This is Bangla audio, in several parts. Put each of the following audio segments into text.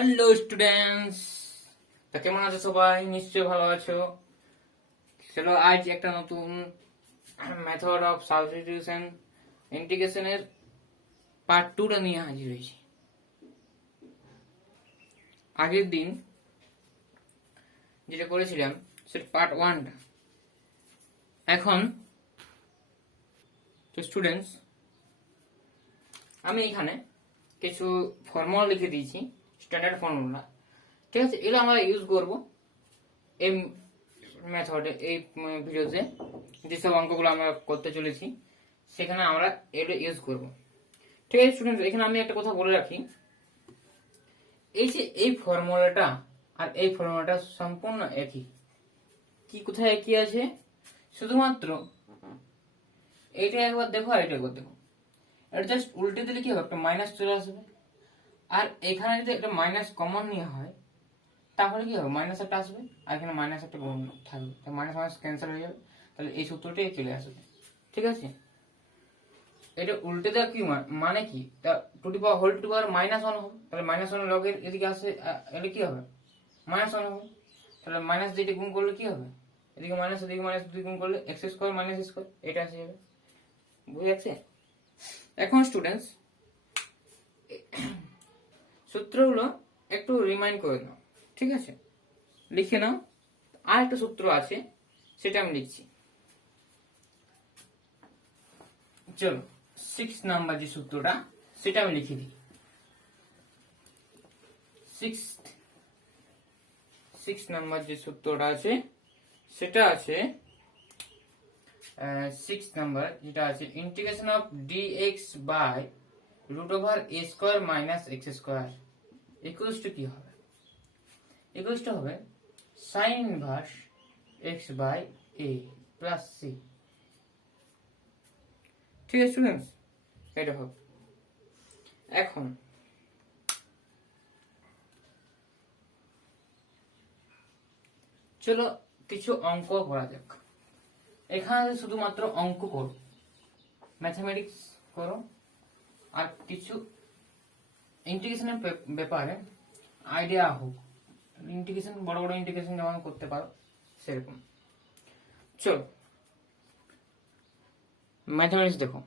হ্যালো স্টুডেন্টস, তো কেমন আছো সবাই? নিশ্চয়ই ভালো আছো। চলো আজ একটা নতুন মেথড অফ সাবস্টিটিউশন ইন্টিগ্রেশনের পার্ট 2টা নিয়ে হাজির হয়েছি। আগের দিন যেটা করেছিলাম সেটা পার্ট 1টা। এখন তো স্টুডেন্টস, আমি এখানে কিছু ফর্মুলা লিখে দিয়েছি, স্ট্যান্ডার্ড ফর্মুলা। ঠিক আছে, এগুলো আমরা ইউজ করব এই মেথডে, এই ভিডিওতে যেসব অঙ্কগুলো আমরা করতে চলেছি সেখানে আমরা এগুলো ইউজ করব। ঠিক আছে স্টুডেন্ট, এখানে আমি একটা কথা বলে রাখি, এই যে এই ফর্মুলাটা আর এই ফর্মুলাটা সম্পূর্ণ একই। কি কোথায় একই আছে? শুধুমাত্র এইটা একবার দেখো আর এটা একবার দেখো, এটা জাস্ট উল্টে দিলে কি হবে, একটা মাইনাস চলে আসবে। আর এখানে যদি একটা মাইনাস কমন নেওয়া হয় তাহলে কি হবে, মাইনাস একটা আসবে আর এখানে মাইনাস একটা গুণ থাকবে, মাইনাস মাইনাস ক্যান্সেল হয়ে যাবে, তাহলে এই সূত্রটাই চলে আসবে। ঠিক আছে, এটা উল্টে দেওয়া কি মানে কি, to the power whole to the power -1 হবে, তাহলে -1 লগের এদিকে আসে, এলে কি হবে, -1 হবে। তাহলে মাইনাস দিয়ে গুণ করলে কি হবে, এদিকে মাইনাস এদিকে মাইনাস দুই গুণ করলে x স্কয়ার মাইনাস স্কয়ার, এটা আসে যাবে। বুঝে যাচ্ছে? এখন স্টুডেন্টস, সূত্রগুলো একটু রিমাইন্ড করে নাও। ঠিক আছে, লিখে নাও। আর একটা সূত্র আছে সেটা আমি লিখছি। চলো 6 নাম্বার যে সূত্রটা সেটা আমি লিখে দিই। 6 নাম্বার যে সূত্রটা আছে সেটা আছে 6 নাম্বার, যেটা আছে integration of dx by root over a square minus x square equals to কি হবে, ইকুয়ালস টু হবে sine inverse x by a plus c। ঠিক আছে স্টুডেন্টস, এটা হবে। এখন চলো কিছু অঙ্ক করা যাক। এখানে শুধুমাত্র অঙ্ক করো, ম্যাথমেটিক্স করো, আর কিছু ইন্টিগ্রেশনের ব্যাপারে আইডিয়া হোক। ইন্টিগ্রেশন বড় বড় ইন্টিগ্রেশন যেমন করতে পারো সেরকম। চলো ম্যাথমেটিক্স দেখো,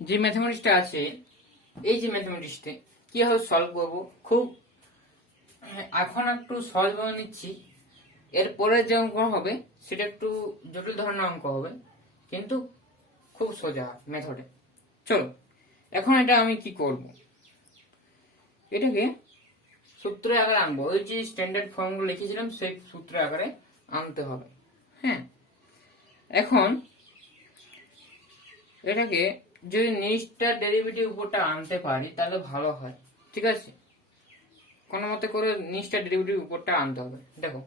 যে ম্যাথমেটিক্সটা আছে, এই যে ম্যাথমেটিক্সটা কিভাবে সলভ করবো, খুব এখন একটু সহজ ভাবে নিচ্ছি। এরপরে যে অঙ্ক হবে সেটা একটু জটিল ধরনের অঙ্ক হবে, কিন্তু খুব সোজা মেথডে। চলো এখন এটা আমি কি করব, এটাকে সূত্রে আকারে আনবো। ওই যে স্ট্যান্ডার্ড ফর্মগুলো লিখেছিলাম সেই সূত্রে আকারে আনতে হবে। হ্যাঁ, এখন এটাকে যদি নিচটা ডেরিভেটিভ উপরটা আনতে পারি তাহলে ভালো হয়। ঠিক আছে, কোনো মতে করে নিচটা ডেরিভেটিভ উপরটা আনতে হবে। দেখো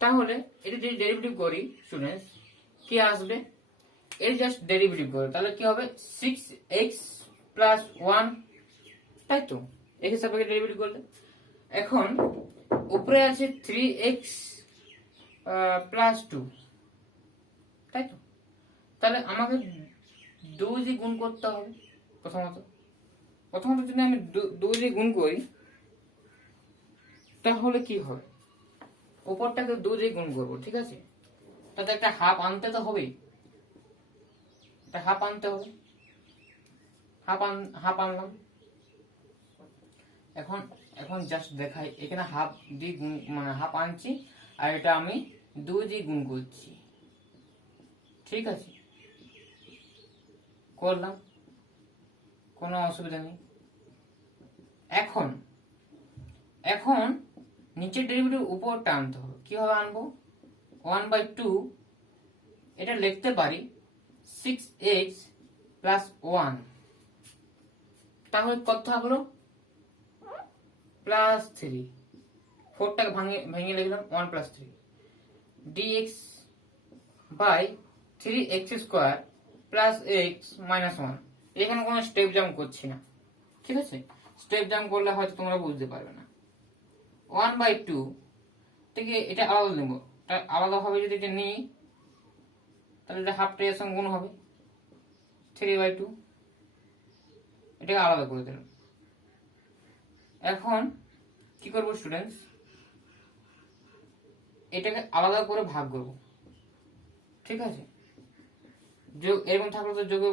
তাহলে এটা যদি ডেরিভেটিভ করি স্টুডেন্টস, কি আসবে, এর জাস্ট ডেরিভেটিভ করে তাহলে কি হবে, 6x প্লাস 1, তাই তো, এর সাপেক্ষে ডেরিভেটিভ করলে। এখন উপরে আছে 3x প্লাস 2, তাই তো, তাহলে আমাকে 2 দিয়ে গুণ করতে হবে। প্রথমত যদি আমি 2 দিয়ে গুণ করি তাহলে কি হবে, উপরটাকে 2 দিয়ে গুণ করবো। ঠিক আছে, তাতে একটা হাফ আনতে তো হবেই, হাফ আনতে হবে, হাফ আনলাম। এখন এখন জাস্ট দেখাই, এখানে হাফ দিয়ে গুণ মানে হাফ আনছি আর এটা আমি 2 দিয়ে গুণ করছি। ঠিক আছে, করলাম, কোনো অসুবিধা নেই। এখন এখন নিচের ডেরিভেটিভ উপরটা আনতে হবে। কিভাবে আনবো, 1/2 এটা লিখতে পারি 6x প্লাস 1, তাহলে কত থাকলো প্লাস 3, 4টাকে ভেঙে লিখলাম 1 plus 3 dx by 3x square plus x minus 1। এখানে কোনো স্টেপ জাম্প করছি না। ঠিক আছে, স্টেপ জাম্প করলে হয়তো তোমরা বুঝতে পারবে না। 1/2 থেকে এটা আলাদা নেব, আলাদা হবে যদি এটা নিই তাহলে এটা হাফটা এর সঙ্গে গুণ হবে, 3/2 এটাকে আলাদা করে দিলাম। এখন কি করব স্টুডেন্টস, এটাকে আলাদা করে ভাগ করব, ঠিক আছে? যোগ এরকম থাকলে তো যোগে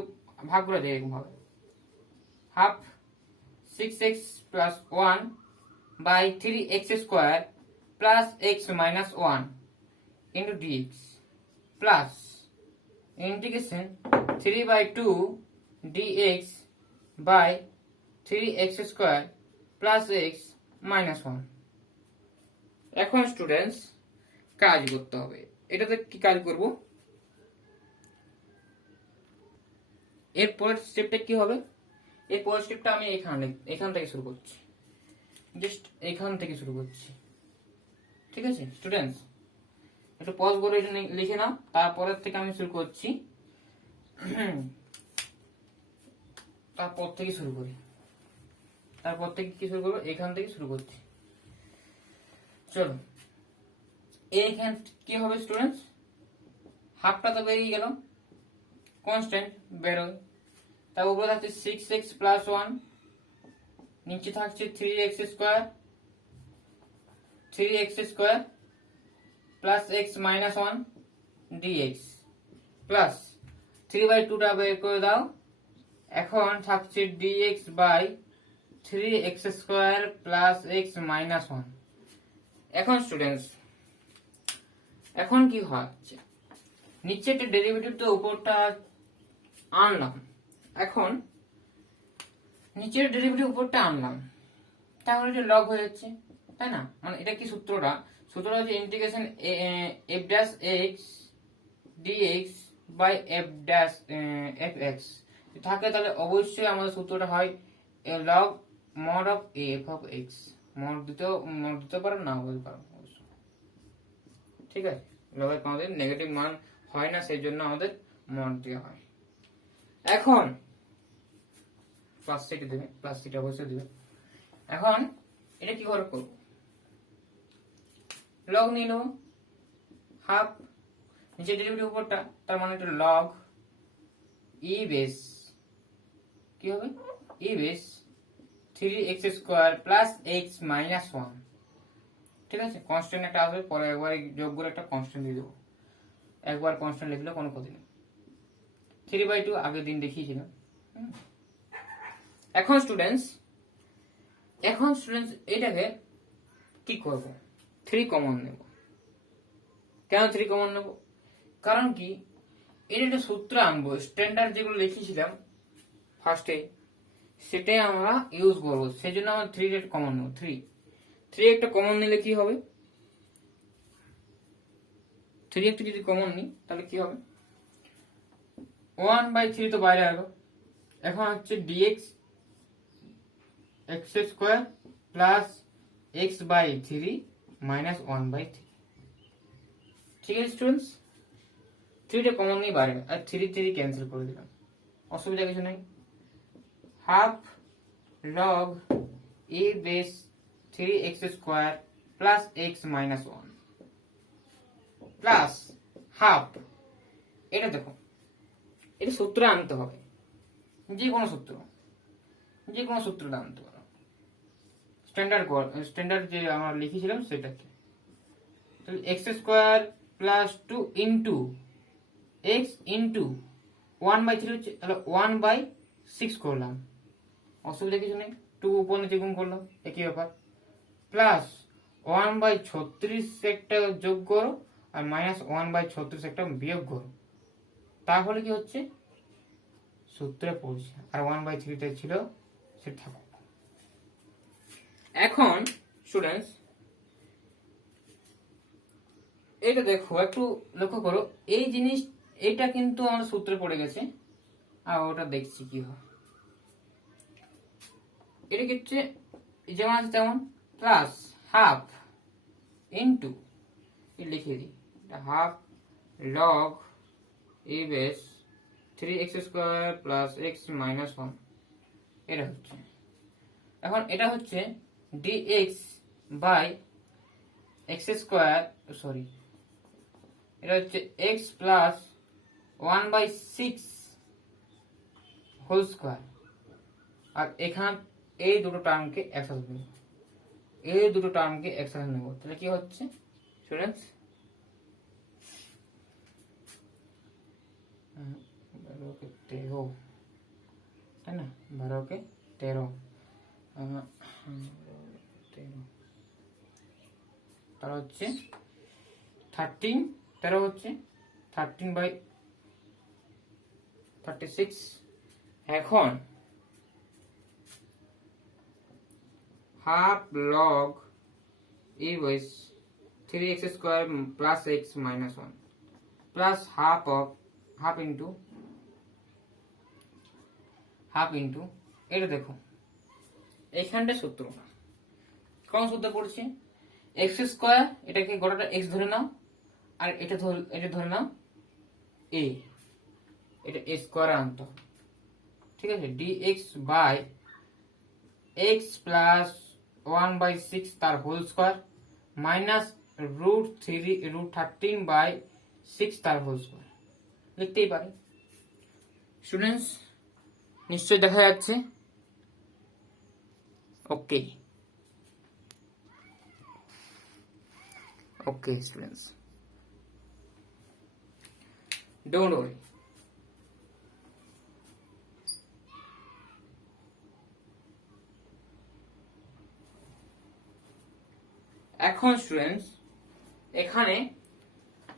ভাগ করা যায় এরকম ভাবে, half 6x plus 1 by 3x square plus x minus 1 into dx plus integration 3 by 2 dx by 3x square plus x minus 1। এখন স্টুডেন্টস কাজ করতে হবে। এটাতে কি কাজ করব, এর পরের স্টেপটা কি হবে, এর পরের স্টেপটা আমি এখান থেকে শুরু করছি, জাস্ট এখান থেকে শুরু করছি, ঠিক আছে স্টুডেন্টস? একটু পজ করে এটা লিখে নাও, তারপরের থেকে আমি শুরু করছি। তারপর থেকে শুরু করি, তারপর থেকে কি শুরু করবো, এখান থেকে শুরু করছি। চলো, এইখান কি হবে স্টুডেন্টস, হাফটা তো বেরিয়ে গেল, কনস্ট্যান্ট বেরোয়, তার উপরে থাকছে 6x প্লাস 1, নিচে থাকছে 3x square plus x minus 1 dx plus 3/2টা বের করে দাও। এখন থাকছে dx by 3x square plus x minus 1। এখন স্টুডেন্টস, এখন কি হচ্ছে, নিচে একটা ডেরিভেটিভ তো উপরটা আনলাম, এখন নিচের ডেরিভেটিভ উপরটা আনলাম, তাহলে এটা লগ হয়ে যাচ্ছে, তাই না? মানে এটা কি সূত্রটা হচ্ছে integration f dash x dx by f dash fx থাকে, তাহলে অবশ্যই আমাদের সূত্রটা হয় log mod of f of x। Mod দিতে পারো, না বলতে পারো, ঠিক আছে? লগের আমাদের নেগেটিভ মান হয় না, সেই জন্য আমাদের মড দেওয়া হয়। এখন প্লাস সিটা দেবে, প্লাস সিটা অবশ্যই দেবে। এখন এটা কি করে করব, লগ নিল হাফ, নিচে ডেরিভেটিভ উপরটা, তার মানে এটা লগ ই বেস কি হবে, e base 3x square plus x minus 1, ঠিক আছে? কনস্ট্যান্ট একটা আসবে, পরে একবার যোগ করে একটা কনস্ট্যান্ট দিয়ে দেবো, একবার কনস্ট্যান্ট লিখলে কোনো ক্ষতি নেই। 3/2 আগের দিন দেখিয়েছিলাম। এখন স্টুডেন্টস এটাকে কি করব, 3 কমন নেব। কেন 3 কমন নেব, কারণ কি, এটা একটা সূত্র আনবো, স্ট্যান্ডার্ড যেগুলো লিখেছিলাম ফার্স্টে সেটাই আমরা ইউজ করবো, সেই জন্য আমরা 3 একটা কমন নেব। 3 একটা কমন নিলে কি হবে, 3 একটা যদি কমন নিই তাহলে কি হবে, 1/3 তো বাইরে আসবে। এখন হচ্ছে dx x square plus x by 3 minus 1/3, ঠিক আছে স্টুডেন্টস? 3টা কমন নিয়ে বাইরে, আর 3 ক্যান্সেল করে দিলাম, অসুবিধা কিছু নেই। Half log a base 3x square plus x minus 1 plus half, এটা দেখো, এটা সূত্র আনতে হবে, যে কোনো সূত্রটা আনতে পারো, স্ট্যান্ডার্ড যে আমরা লিখেছিলাম সেটাকে। তাহলে x square plus 2 into x into 1/3 হচ্ছে, তাহলে 1/6 করলাম, অসুবিধা কিছু নেই, 2 উপর নিচে গুণ করলাম, একই ব্যাপার, প্লাস 1/36 একটা যোগ করো আর মাইনাস 1/36 একটা বিয়োগ করো, তাহলে কি হচ্ছে, সূত্রে পড়ছে, আর 1/3টা ছিল সেটা থাকুক। এখন স্টুডেন্টস এটা দেখো, একটু লক্ষ্য করো, এই জিনিস এটা কিন্তু আমার সূত্রে পড়ে গেছে, আর ওটা দেখছি কি হয়। এটা হচ্ছে যেমন আছে তেমন, প্লাস হাফ ইন্টু লিখে দিই, half log e base 3x square plus x minus 1, এটা হচ্ছে। এখন এটা হচ্ছে dx by x square, sorry এটা হচ্ছে x প্লাস 1/6 হোল স্কোয়ার, আর এখানে এই দুটো টার্মকে একসাথে নেব, এই দুটো টার্মকে একসাথে নেব, তাহলে কি হচ্ছে স্টুডেন্টস, 12 কে 13, তাই না, 12 কে 13, 13 তার হচ্ছে 13, 13 হচ্ছে 13/36। এখন half log e by 3x square plus x minus 1 plus half into এটা দেখো এইখানটা সূত্র, কোন সূত্র পড়ছে, x স্কয়ার, এটাকে গোটাটা x ধরে নাও, আর এটা ধরে নাও a, এটা a স্কয়ার আনতে হবে, ঠিক আছে, dx বাই x প্লাস 1/6 তার হোল স্কয়ার মাইনাস √13/6 তার হোল স্কয়ার লিখতেই পারি। স্টুডেন্টস নিশ্চয়ই দেখা যাচ্ছে, ওকে ওকে স্টুডেন্টস, ডোন্ট ওয়ারি। এখন স্টুডেন্টস এখানে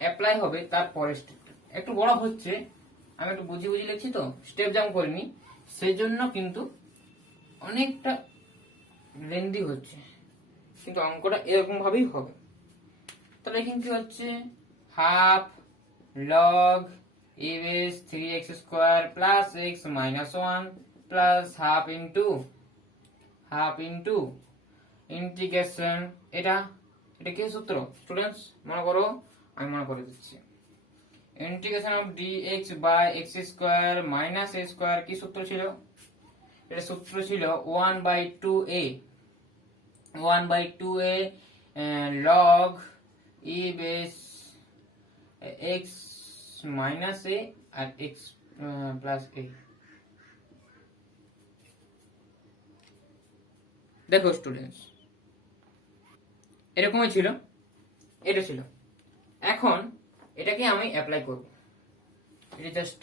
অ্যাপ্লাই হবে তার পরের স্টেপটা, একটু বড় হচ্ছে, আমি একটু বুঝিয়ে লিখছি তো, স্টেপ জাম্প করিনি, সেই জন্য কিন্তু অনেকটা লেন্দি হচ্ছে, কিন্তু অঙ্কটা এরকম ভাবেই হবে। তাহলে এখানে কি হচ্ছে, half log e base 3x square plus x minus 1 plus half into integration, এটা কি সূত্র স্টুডেন্টস মনে করো, আমি মনে করে দিচ্ছি, integration of dx by x square minus a square, কি সূত্র ছিল, এটা সূত্র ছিল 1/2a log e base x minus a আর x প্লাস a। দেখো স্টুডেন্টস এরকমই ছিল, এটা ছিল, এখন এটাকে আমি অ্যাপ্লাই করব, এটা জাস্ট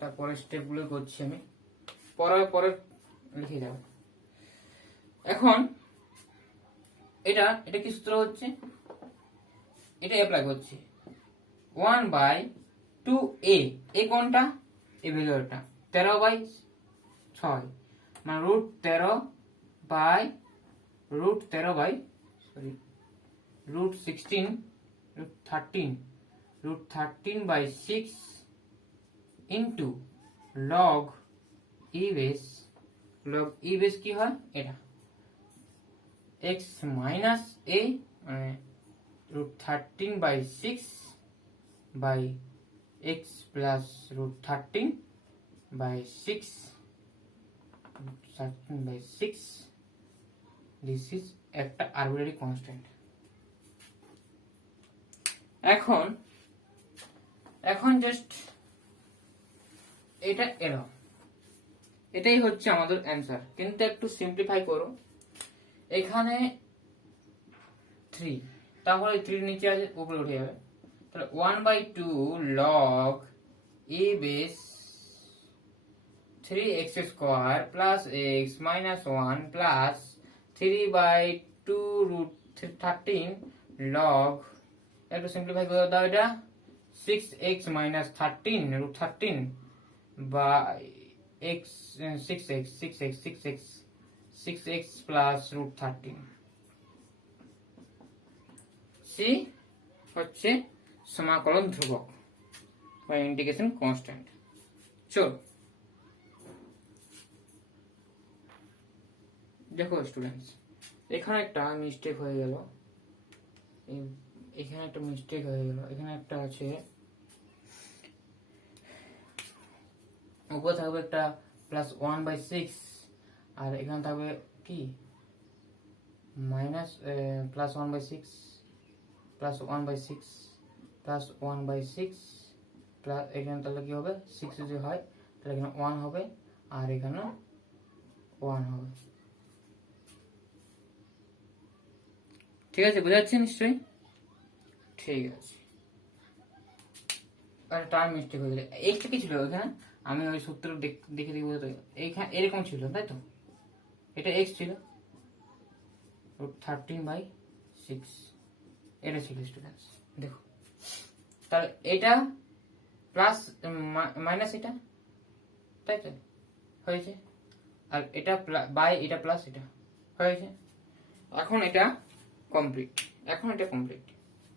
তারপরে স্টেপগুলো করছি আমি, পরে লিখে যাব। এখন এটা কি সূত্র হচ্ছে, এটা অ্যাপ্লাই করছি 1/2a, এই কোনটা, এই ভেতরটা 13/6 মানে √13/6 ইন্টু লগ e বেস কি হয়, এটা x মাইনাস a মানে √13/6 by x plus √13/6 this is একটা আরবিট্রারি কনস্ট্যান্ট। এখন জাস্ট এটাই হচ্ছে আমাদের অ্যান্সার, কিন্তু একটু সিম্পলিফাই করো, এখানে 3, তাহলে 3 নিচে আছে উপরে উঠে যাবে, তাহলে 1/2 log e base 3x square plus x minus 1 plus 3/2 log, একটু সিম্পলিফাই করে দাও, এটা 6x minus 13 by x 6x plus √13, C হচ্ছে সমাকলন ধ্রুবক বা ইন্টিগ্রেশন কনস্ট্যান্ট। চল দেখো স্টুডেন্টস এখানে একটা মিস্টেক হয়ে গেল, এখানে একটা আছে, উপরে থাকবে একটা প্লাস 1/6 আর এখানে থাকবে কি minus plus 1/6 plus 1/6 plus 1/6 plus, এখানে তাহলে কি হবে 6 যদি হয় তাহলে এখানে 1 হবে, আর এখানে 1 হবে। ঠিক আছে, বোঝা যাচ্ছে নিশ্চয়ই? ঠিক আছে, আর টাইম মিস্টেক হয়ে গেলে এইটা কি ছিল এখানে, আমি ওই সূত্র দেখে দিব। তো এইখানে এরকম ছিল তাই তো, এটা এক্স ছিল √13/6, এটা ছিল স্টুডেন্টস। দেখো তাহলে এটা প্লাস মাইনাস এটা, তাই তো হয়েছে, আর এটা বাই এটা প্লাস এটা হয়েছে। এখন এটা কমপ্লিট,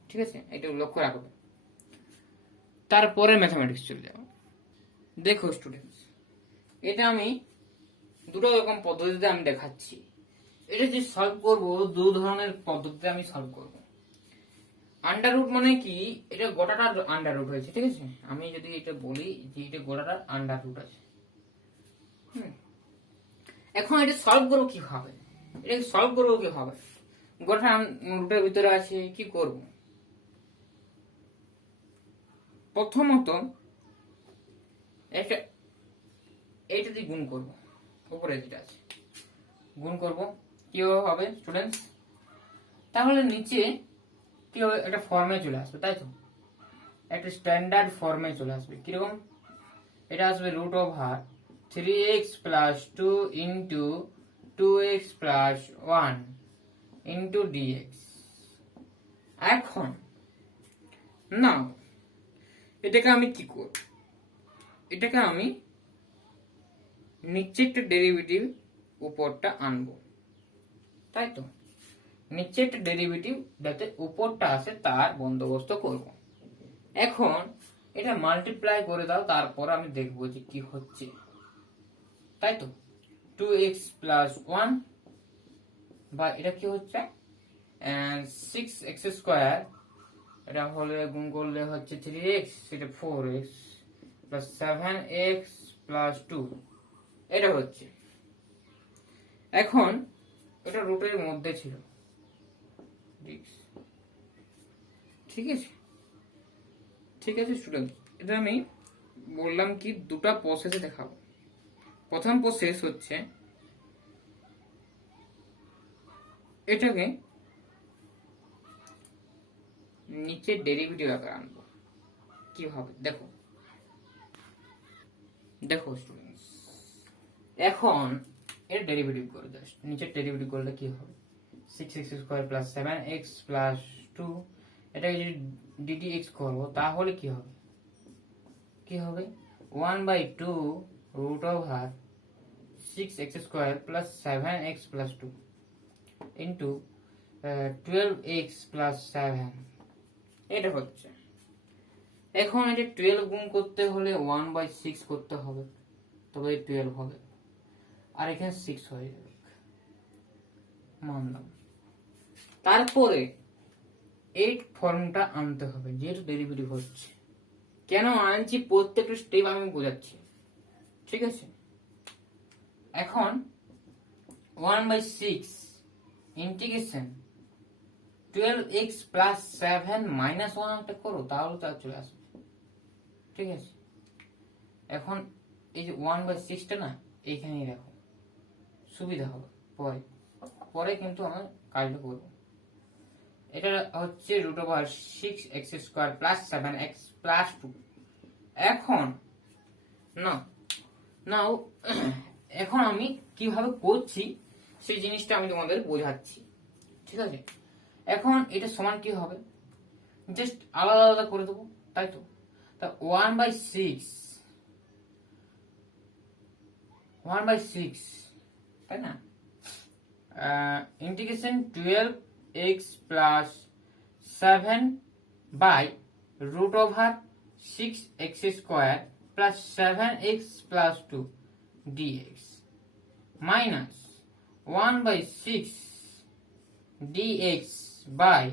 ঠিক আছে, এটা লক্ষ্য রাখবে। তারপরে ম্যাথামেটিক্স চলে যাবো। দেখো স্টুডেন্টস, এটা আমি দুটো রকম পদ্ধতিতে আমি দেখাচ্ছি। এটা যে সলভ করব, দু ধরনের পদ্ধতিতে আমি সলভ করব। আন্ডার রুট মানে কি, এটা গোটাটা আন্ডার রুট হয়েছে, ঠিক আছে। আমি যদি এটা বলি যে এটা গোটাটা আন্ডার রুট আছে, এখন এটা সলভ করবো কিভাবে, গোটা রুটের ভিতরে আছে, কি করব? প্রথমত এইটা দিয়ে গুণ করব, উপরে যেটা আছে গুণ করব, কি হবে স্টুডেন্টস? তাহলে নিচে কি হবে, একটা ফর্মে চলে আসবে, তাই তো, একটা স্ট্যান্ডার্ড ফর্মে চলে আসবে। কিরকম? এটা আসবে √3x + 2 into 2x + 1 into dx। এখন না, এটাকে আমি কি করব? এটাকে আমি নিচেরটা ডেরিভেটিভ উপরটা আনবো, তাই তো, নিচেরটা ডেরিভেটিভ যাতে উপরটা আসে তার বন্দোবস্ত করব। এখন এটা মাল্টিপ্লাই করে দাও, তারপর আমি দেখবো যে কি হচ্ছে, তাই তো। 2x + 1 বা এটা কি হচ্ছে 6x², এটা হলে গুণ করলে হচ্ছে 3x, এটা 4x + 7x + 2, এটা হচ্ছে। এখন এটা রুটের মধ্যে ছিল, ঠিক আছে স্টুডেন্ট। এটা আমি বললাম কি দুটা প্রসেসে দেখাবো। প্রথম প্রসেস হচ্ছে এটাকে নিচে ডেরিভেটিভ আকারে আনবো। কিভাবে দেখো, স্টুডেন্টস, এখন এর ডেরিভেটিভ করে জাস্ট নিচের ডেরিভেটিভ করলে কি হবে, 6x² + 7x + 2, এটাকে যদি ddx করবো তাহলে কি হবে, 1/2 √6x² + 7x + 2 ইন্টু 12x + 7, এটা হচ্ছে। এখন এটা 12 গুণ করতে হলে 1/6 করতে হবে, তবে 12 হবে, আর এখানে 6 হয়ে যাবে, মানলাম। তারপরে এই ফর্মটা আনতে হবে, যেহেতু ডেরিভেটিভ হচ্ছে। কেন আনছি প্রত্যেকটা স্টেপ আমি বোঝাচ্ছি, ঠিক আছে। এখন 1/6 ইন্টিগ্রেশন 12x + 7 - 1 একটা করো, তাহলে তা চলে আসবে, ঠিক আছে। এখন এই যে 1/6টা না এইখানেই রাখো, সুবিধা হবে পরে কিন্তু আমরা কাজটা করবো। এটা হচ্ছে √6x² + 7x + 2। এখন এখন আমি কিভাবে করছি সেই জিনিসটা আমি তোমাদের বোঝাচ্ছি, ঠিক আছে। এখন এটা সমান কি হবে, জাস্ট আলাদা আলাদা করে দেবো, তাই তো। তা 1/6, তাই না, integration 12x + 7 by √6x² + 7x + 2 dx minus 1/6 dx by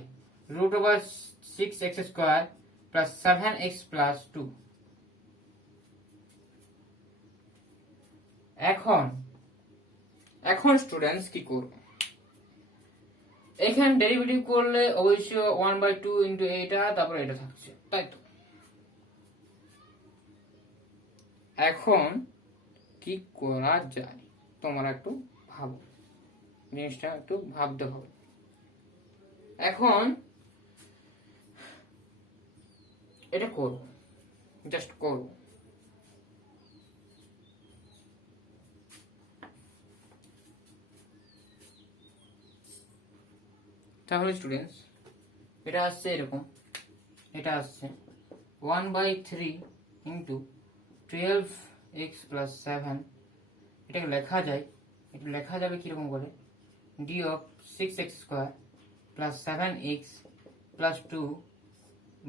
√6x² + 7x + 2। এখন স্টুডেন্টস কি করব, এখানে ডেরিভেটিভ করলে অবশ্যই 1/2 ইন্টু এটা, তারপর এটা থাকছে, তাই তো। এখন কি করা যায় তোমরা একটু ভাবো, জিনিসটা একটু ভাবতে হবে। এখন এটা করো, জাস্ট করো। তাহলে স্টুডেন্টস এটা আসছে এরকম, এটা আসছে 1/3 ইন্টু 12x প্লাস 7। এটাকে লেখা যায়, এটা লেখা যাবে কিরকম করে, d of 6x square plus 7x plus 2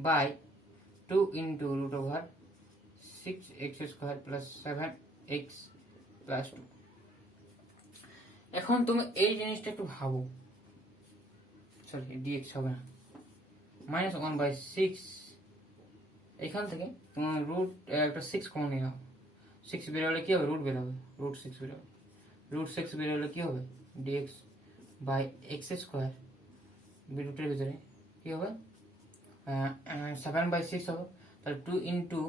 by 2 into root over 6x square plus 7x plus 2। এখন তুমি এই জিনিসটা একটু ভাবো, সরি dx হবে না, মাইনাস 1/6, এখান থেকে তোমার রুট একটা 6 কমন নিয়ে নাও, 6 বেরোলে কি হবে, রুট বেরোবে, রুট 6 বেরোবে, রুট 6 বেরোলে কি হবে, dx বাই এক্স স্কোয়ার, রুটের ভিতরে কি হবে 7/6 হবে, তাহলে 2 ইন্টু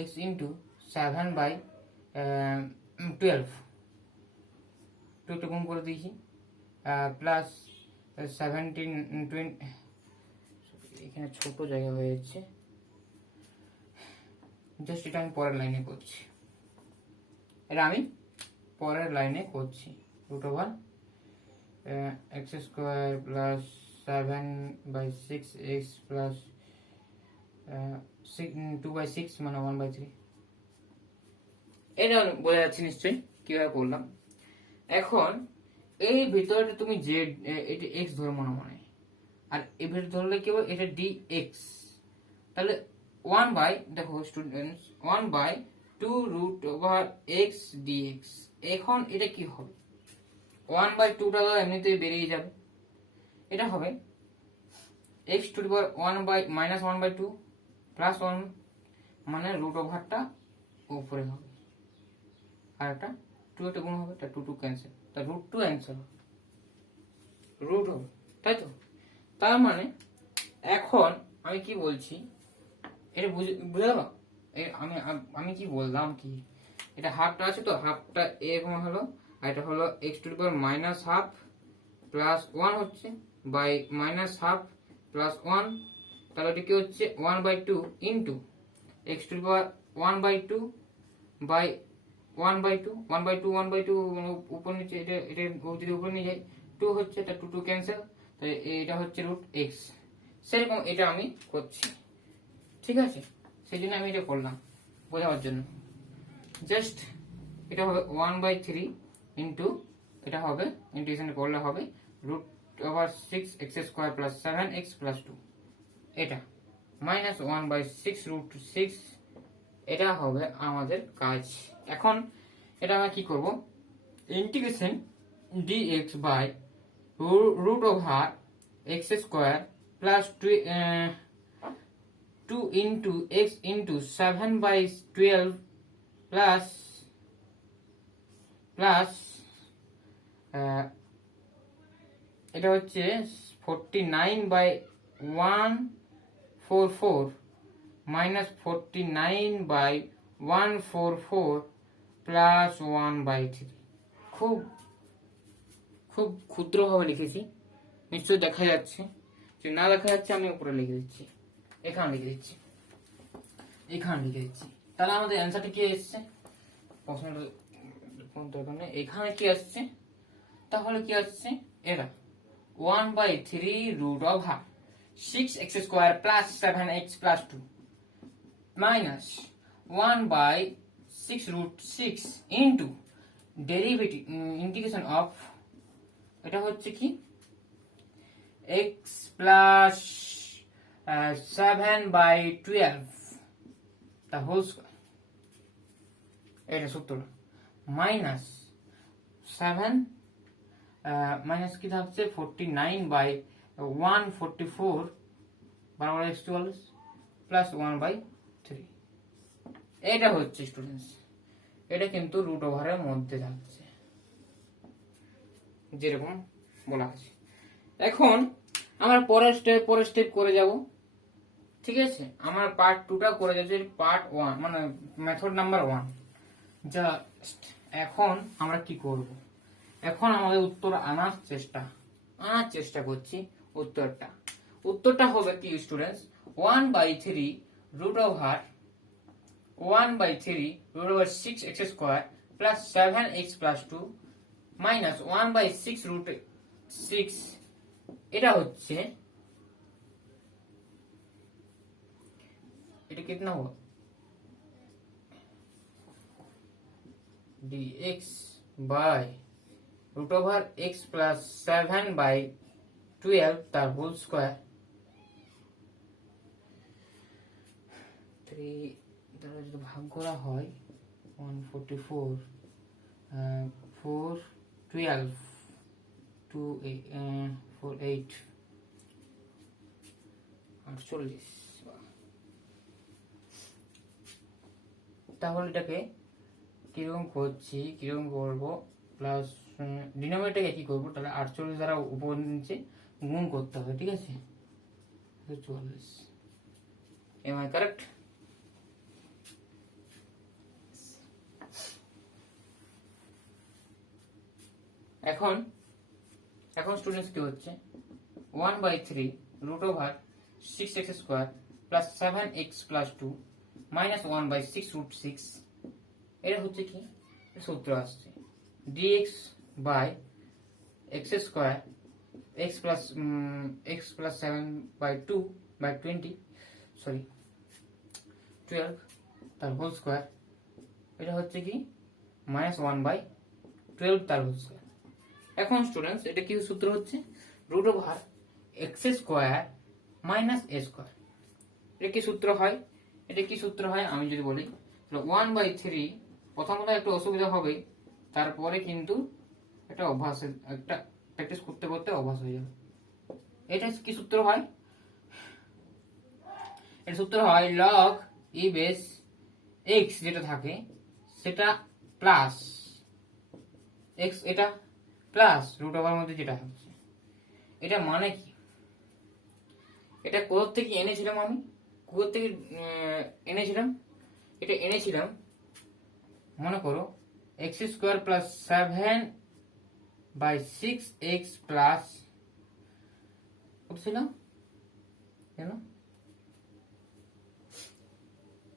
এক্স ইন্টু 7/12, 2 টা গুণ করে দিয়েছি, প্লাস 17 20, এখানে ছোট জায়গা হয়ে যাচ্ছে, জাস্ট এটা আমি পরের লাইনে করছি, এটা আমি পরের লাইনে করছি, root over x square plus 7/6x plus 2/6 মানে 1/3। এটা বোঝা যাচ্ছে নিশ্চয়ই কিভাবে করলাম। এখন এই ভিতরে তুমি জেড, এটা এক্স ধরে মনে মনে, আর এই ভিতরে ধরলে কি হবে, এটা dx, তাহলে 1 বাই, দেখো students 1/2 root over x dx। এখন এটা কি হবে, 1/2টা এমনিতেই বেরিয়ে যাবে, এটা হবে x to the power 1/2 plus 1, মানে রুট ওভারটা উপরে হবে, আর একটা 2 একটা গুণ হবে, এটা 2 ক্যান্সেল, তা রুট 2 অ্যান্সার রুট হবে, তাই তো। তার মানে এখন আমি কি বলছি, এটা বুঝে গেল, আমি কি বললাম, কি এটা হাফটা আছে তো, হাফটা এরকম হলো, আর এটা হলো x to the power minus half plus 1 হচ্ছে বাই মাইনাস হাফ প্লাস 1, তাহলে এটা কি হচ্ছে 1/2 into x to the power 1/2 by 1/2 উপর নিচে, এটা এটা যদি উপরে নিয়ে যায় 2 হচ্ছে, এটা 2 ক্যান্সেল, তাই এটা হচ্ছে রুট x। সেরকম এটা আমি করছি, ঠিক আছে, সেই জন্য আমি এটা করলাম বোঝাবার জন্য। জাস্ট এটা হবে 1/3 ইন্টু, এটা হবে ইন্টিগ্রেশন করলে হবে root over 6x square plus 7x plus 2, এটা মাইনাস 1/6 রুট 6, এটা হবে আমাদের কাজ। এখন এটা আমরা কি করব, integration dx by root over x square plus 2 into x into 7/12 plus plus এটা হচ্ছে 49/144 মাইনাস 49/144 প্লাস 1/3। খুব খুব ক্ষুদ্রভাবে লিখেছি, নিশ্চয়ই দেখা যাচ্ছে, যদি না দেখা যাচ্ছে আমি উপরে লিখে দিচ্ছি, এখানে লিখে দিচ্ছি, এখানে লিখে দিচ্ছি। তাহলে আমাদের অ্যান্সারটা কি এসছে, প্রশ্নটা এখানে কি আসছে, তাহলে কি আসছে, এরা 1/3 root over 6x square plus 7x plus 2 minus 1/6 root 6 into derivative integration of, এটা হচ্ছে কি x প্লাস 7/12 তা হোল স্কোয়ার, এটা সূত্রটা মাইনাস 7 মাইনাস কি থাকছে 49/144 বরাবর x44 প্লাস 1/3, এটা হচ্ছে স্টুডেন্টস, এটা কিন্তু রুট ওভারের মধ্যে থাকছে যেরকম বলা আছে। এখন আমরা পরের স্টেপ করে যাব, ঠিক আছে, আমার পার্ট 2টা করে যাচ্ছে, পার্ট 1 মানে মেথড নাম্বার 1 জাস্ট এখন আমরা কি করব, এখন আমাদের উত্তর আনার চেষ্টা করছি। উত্তরটা হবে কি students, 1/3 root over 6x square plus 7x plus 2 minus 1/6 root 6, এটা হচ্ছে, এটা कितना हुआ dx by root over x plus 7/12 তার হোল স্কয়ার 3 দ্বারা যদি ভাগ করা হয় 144 4 12 2 4 8 48, তাহলে এটাকে কিরকম করবো, প্লাস ডিনোমিনেটরকে কি করবো, তাহলে 48 দ্বারা উপর নিচে গুণ করতে হবে, ঠিক আছে, 44, এম আই কারেক্ট? এখন স্টুডেন্টস কি হচ্ছে, 1/3 root over 6x square plus 7x plus 2 minus 1/6 root 6, এটা হচ্ছে কি সূত্র আসছে, dx by x square x plus 7/2/20 12 তার হোল স্কোয়ার, এটা হচ্ছে কি মাইনাস 1/12 তার হোল স্কোয়ার। এখন স্টুডেন্টস এটা কি সূত্র হচ্ছে, root over x square minus a square, এটা কি সূত্র হয়, আমি যদি বলি 1/3, প্রথমত একটু অসুবিধা হবে, তারপরে কিন্তু একটা প্র্যাকটিস করতে করতে অভ্যাস হয়ে যাবে। এটা কি সূত্র হয়, এটা সূত্র হয় লগ ই বেস এক্স যেটা থাকে সেটা প্লাস এক্স, এটা প্লাস রুট ওভার মধ্যে যেটা হচ্ছে, এটা মানে কি, এটা কোথা থেকে এনেছিলাম, এটা এনেছিলাম মনে করো x square plus 7/6x plus কত ছিল কেন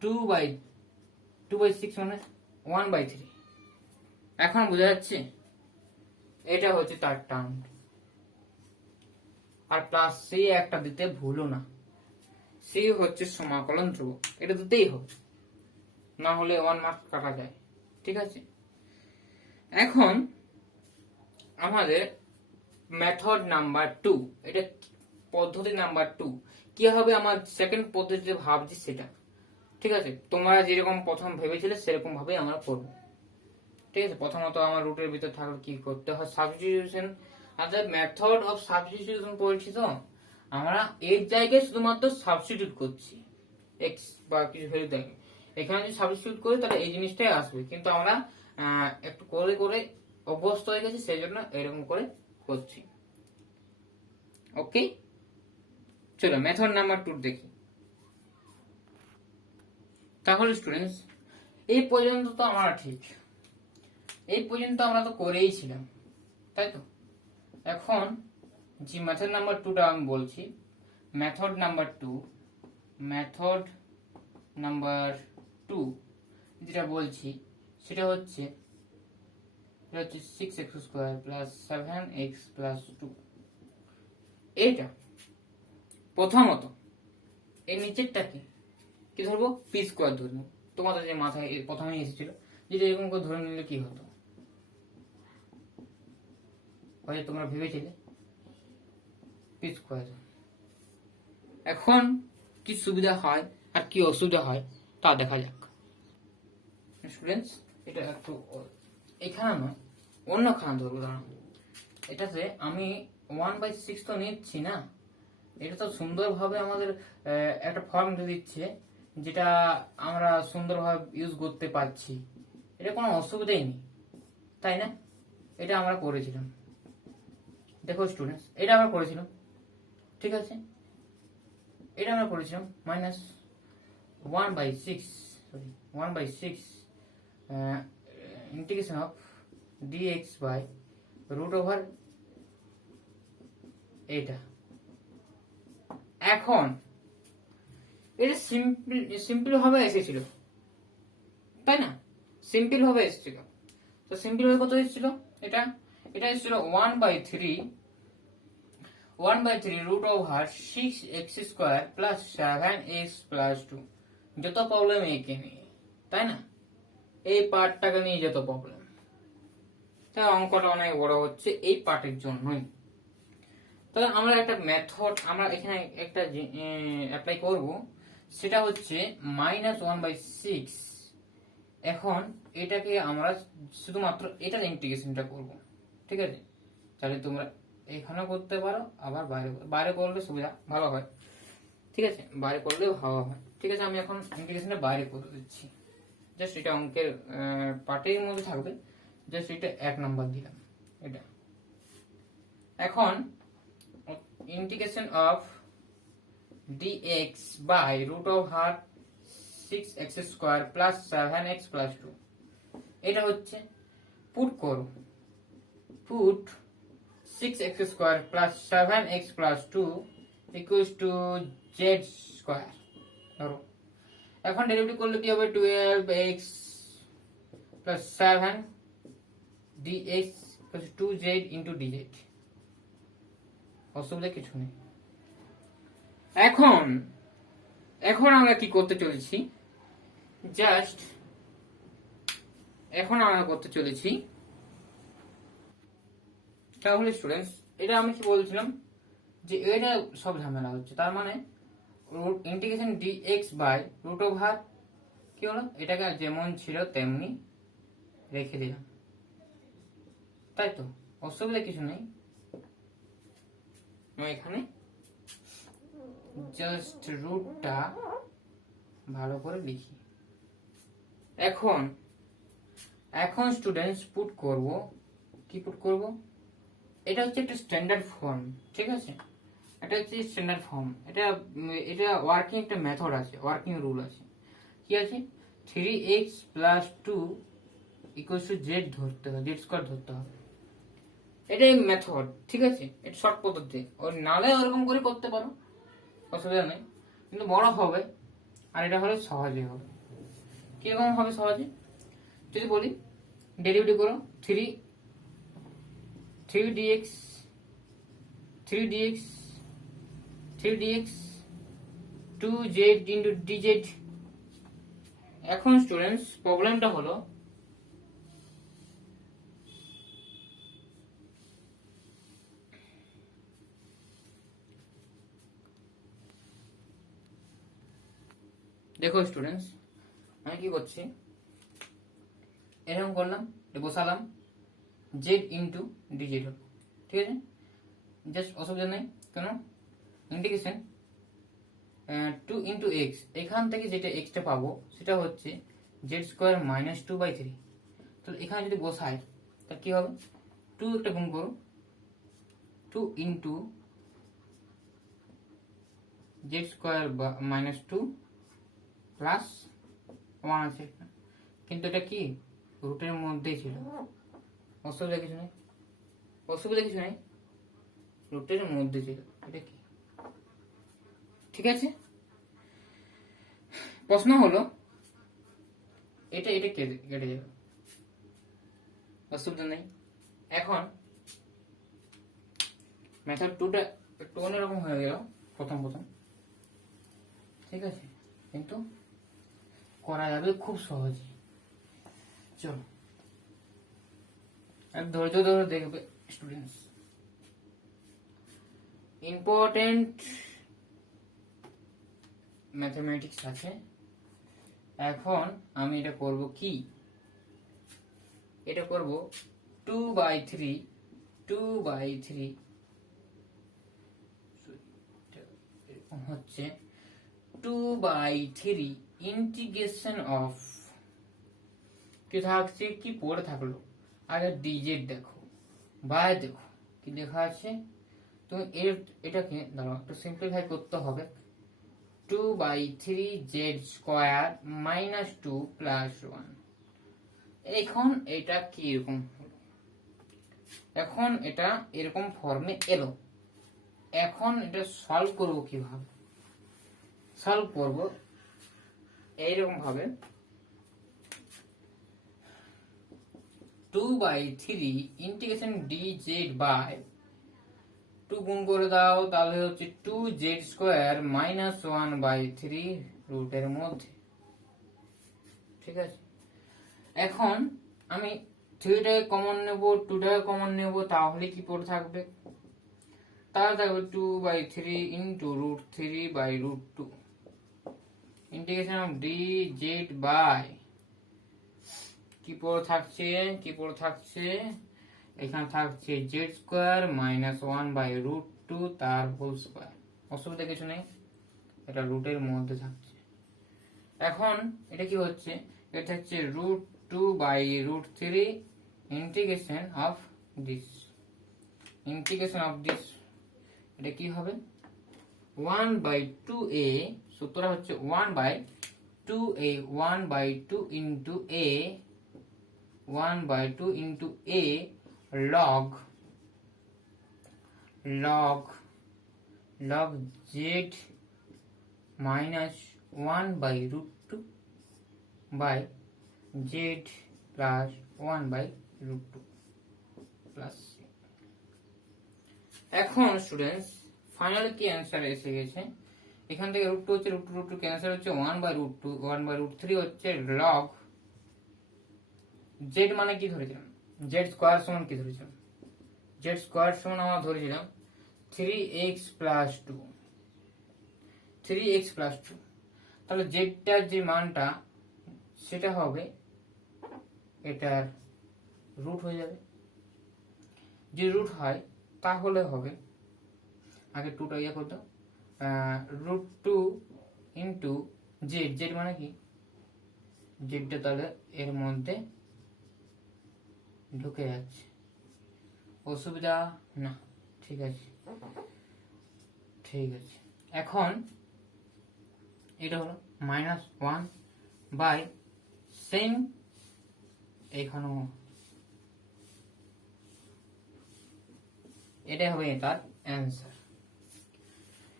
2/6 মানে 1/3, এখন বোঝা যাচ্ছে, এটা হচ্ছে তার টার্ম, আর প্লাস সি একটা দিতে ভুলো না, সি হচ্ছে সমাকলন ধ্রুবক, এটা দিতেই হবে, না হলে 1 মার্ক কাটা যায়, ঠিক আছে। এখন আমাদের মেথড নাম্বার 2, এটা পদ্ধতি নাম্বার 2 কি হবে, আমার সেকেন্ড পদ্ধতিতে ভাবছি সেটা, ঠিক আছে, তোমরা যেরকম প্রথম ভেবেছিলে সেরকম ভাবে আমরা করব, ঠিক আছে। প্রথমত আমার রুটের ভিতর থাকলে কি করতে হয়, সাবস্টিটিউশন, আচ্ছা মেথড অফ সাবস্টিটিউশন পড়েছি তো, আমরা এর জায়গায় শুধুমাত্র সাবস্টিটিউট করছি, এক্স বা কিছু ভ্যালু দেখে, এখানে যদি সাবস্টিটিউট করি তাহলে এই জিনিসটাই আসবে, কিন্তু আমরা একটু করে করে অভ্যস্ত হয়ে গেছি, সেই জন্য এরকম করে করছি। ওকে, চলো মেথড নাম্বার 2 দেখি। তাহলে স্টুডেন্টস এই পর্যন্ত তো আমরা ঠিক, এই পর্যন্ত আমরা তো করেই ছিলাম, তাই তো। এখন যে মেথড নাম্বার 2টা আমি বলছি, মেথড নাম্বার 2 যেটা বলছি সেটা হচ্ছে 6x square plus 7x plus 2, এইটা প্রথমত এর নিচেরটা কি ধরবো, পি স্কোয়ার ধরবো, তোমাদের যে মাথায় প্রথমেই এসেছিল, যেটা এরকম করে ধরে নিলে কি হতো, হয়তো তোমরা ভেবেছিলে পি স্কোয়ার। এখন কি সুবিধা হয় আর কি অসুবিধা হয় তা দেখা যাক স্টুডেন্টস। এটা একটু এখানে নয়, অন্যখানে ধরবো, দাঁড়াও, এটাতে আমি 1/6 তো নিচ্ছি না, এটা তো সুন্দরভাবে আমাদের একটা ফর্ম দিচ্ছে, যেটা আমরা সুন্দরভাবে ইউজ করতে পারছি, এটা কোনো অসুবিধাই নেই, তাই না। এটা আমরা করেছিলাম, দেখো স্টুডেন্টস, এটা আমরা করেছিলাম, ঠিক আছে, এটা আমরা করেছিলাম minus 1/6 integration of dx by root over এটা। এখন এটা সিম্পল ভাবে এসেছিল, তাই না? সিম্পল ভাবে এসেছিল। তো সিম্পল ভাবে কত এসেছিল? এটা এটা এসেছিল 1/3 root over 6x² plus 7x plus 2। যত প্রবলেম একে নিয়ে, তাই না? এই পার্টটাকে নিয়ে যত প্রবলেম, তাই অঙ্কটা অনেক বড় হচ্ছে এই পার্টের জন্যই। তাহলে আমরা একটা মেথড আমরা এখানে একটা অ্যাপ্লাই করব, সেটা হচ্ছে -1/6। এখন এটাকে আমরা শুধুমাত্র এটার ইন্টিগ্রেশনটা করব, ঠিক আছে? তাহলে তোমরা এখানেও করতে পারো, আবার বাইরে করলে সুবিধা ভালো হয়, ঠিক আছে? বাইরে করলেও ভালো হয়, ঠিক আছে? আমি এখন ইন্টিগ্রেশনটা বাইরে করে দিচ্ছি, জাস্ট এটা অঙ্কের পার্টের মধ্যে থাকবে, জাস্ট এটা 1 নাম্বার দিলাম এটা। এখন integration of dx by root over 6x² plus 7x plus 2, এটা হচ্ছে পুট করো, put 6x² plus 7x plus 2 equals to z²। ধরো এখন ডেরিভেটিভ করলে কি হবে? 12x plus 7 dx plus 2z into dz। অসুবিধা কিছু নেই। এখন আমরা কি করতে চলেছি? জাস্ট এখন আমরা করতে চলেছি, তাহলে স্টুডেন্টস এটা আমি কি বলছিলাম যে এটা সব ঝামেলা হচ্ছে, তার মানে integration dx by root over কি হলো, এটাকে যেমন ছিল তেমনি রেখে দিলাম, তাই তো? অসুবিধা কিছু নেই। এখানে জাস্ট রুটটা ভালো করে লিখি। এখন স্টুডেন্টস পুট করব, কি পুট করব? এটা হচ্ছে একটা স্ট্যান্ডার্ড ফর্ম, ঠিক আছে? এটা হচ্ছে স্ট্যান্ডার্ড ফর্ম। এটা ওয়ার্কিং একটা মেথড আছে, ওয়ার্কিং রুল আছে। কি আছে? 3x plus 2 equals two z ধরতে হবে, z² ধরতে হবে। এটাই মেথড, ঠিক আছে? এটা শর্ট পদ্ধতি। ওই নালে ওরকম করে করতে পারো, অসুবিধা নেই, কিন্তু বড় হবে। আর এটা হলে সহজে হবে। কিরকম হবে সহজে? যদি বলি ডেরিভেটিভ করো 3dx 2z ইন্টু dz। এখন স্টুডেন্টস প্রবলেমটা হলো দেখো স্টুডেন্টস, আমি কি করছি, এরকম করলাম, বসালাম z ইন্টু dz, ঠিক আছে? জাস্ট অসুবিধা নেই, কেন? ইন্টিগ্রেশন 2 ইন্টু এক্স, এখান থেকে যেটা এক্সটা পাবো সেটা হচ্ছে z² মাইনাস 2/3। তাহলে এখানে যদি বসাই তা কি হবে? 2 একটা গুণ করো, 2 ইন্টু z² মাইনাস 2 প্লাস 1 আছে, কিন্তু এটা কি রুটের মধ্যেই ছিল, অসুবিধা কিছু নেই, রুটের মধ্যে ছিল, এটা কি? ঠিক আছে? প্রশ্ন হলো এটা কেটে যাবে, অসুবিধা নেই। এখন মেথড 2টা একটু অন্যরকম হয়ে গেল প্রথম, ঠিক আছে? কিন্তু করা যাবে খুব সহজে। চলো এক ধৈর্য ধরে দেখবে স্টুডেন্টস, ইম্পর্টেন্ট ম্যাথমেটিক্স আছে। এখন আমি এটা করব কি, এটা করব 2/3 হচ্ছে 2/3 ইন্টিগ্রেশন অফ কি থাকছে, কি পড়ে থাকলো আগে ডিজেড দেখো, বাই দেখো কি লেখা আছে। তো এটাকে ধরো একটু সিম্পলিফাই করতে হবে, 2/3 z² মাইনাস 2 প্লাস 1। এখন এটা কি এরকম হলো, এখন এটা এরকম ফর্মে এলো। এখন এটা সলভ করব কিভাবে? সলভ করব এইরকম ভাবে, 2/3 ইন্টিগ্রেশন dz বাই 2 গুণ করে দাও, তাহলে হচ্ছে 2z² মাইনাস 1/3 রুটের মধ্যে। ঠিক আছে, এখন আমি 3টাকে কমন নেব, 2টাকে কমন নেব, তাহলে কি পড়ে থাকবে? তাহলে থাকবে 2/3 into √3/√2 integration of dz by কি পড়ে থাকছে এখানে থাকছে z² মাইনাস 1/√2 তার হোল স্কয়ার। অসুবিধা কিছু নেই, এটা রুটের মধ্যে থাকছে। এখন এটা কি হচ্ছে, এটা হচ্ছে √2/√3 ইন্টিগ্রেশন অফ দিস, এটা কি হবে 1/2a, সূত্রটা হচ্ছে 1/2 into a 1/2 into a log z minus 1/√2 by z plus 1/√2 plus. এখন স্টুডেন্টস ফাইনালি কি অ্যান্সার এসে গেছে, এখান থেকে √2 হচ্ছে √2 ক্যান্সেল হচ্ছে 1/√2, 1/√3 হচ্ছে log z মানে কি ধরেছিলাম, z স্কয়ার সমান কি ধরেছিলাম, z স্কয়ার সমান আমরা ধরেছিলাম 3x প্লাস 2, তাহলে z টার যে মানটা সেটা হবে এটার রুট হয়ে যাবে। যে রুট হয় তাহলে হবে, আগে 2টা ইয়ে করতে, √2 ইন্টু z মানে কি, জেডটা তাহলে এর মধ্যে ঢুকে যাচ্ছে, অসুবিধা না। ঠিক আছে, এখন এটা হলো -1 বাই সেম, এখানেও এটা হবে তার অ্যান্সার।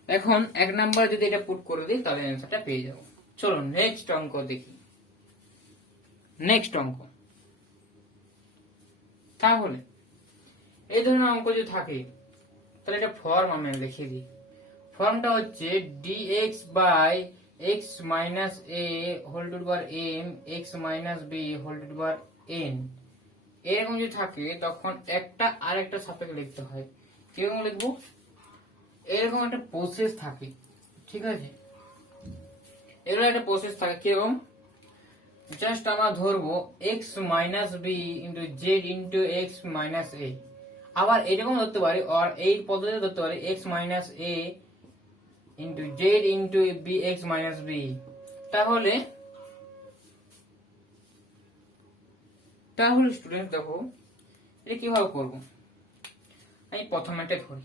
এখন 1 নাম্বার যদি এটা পুট করে দিই তাহলে অ্যান্সারটা পেয়ে যাব। চলো নেক্সট অঙ্ক দেখি। তাহলে এই ধরনের অঙ্ক যদি থাকে তাহলে এটা ফর্ম আমি লিখে দিই। ফর্মটা হচ্ছে dx by x minus a whole to power m x minus b whole to power n। এরকম যদি থাকে তখন একটা আরেকটা সাপেক্ষে লিখতে হয়। কিরকম লিখবো, এরকম একটা প্রসেস থাকে। ঠিক আছে, এরকম একটা প্রসেস থাকে কিরকম, জাস্ট আমরা ধরবো x minus b into z into x minus a। আবার এরকম ধরতে পারি, আর এই পদ্ধতিতে ধরতে পারি x minus a into z into b x minus b. তাহলে স্টুডেন্ট দেখো এটা কিভাবে করবো, আমি প্রথমেটা ধরি,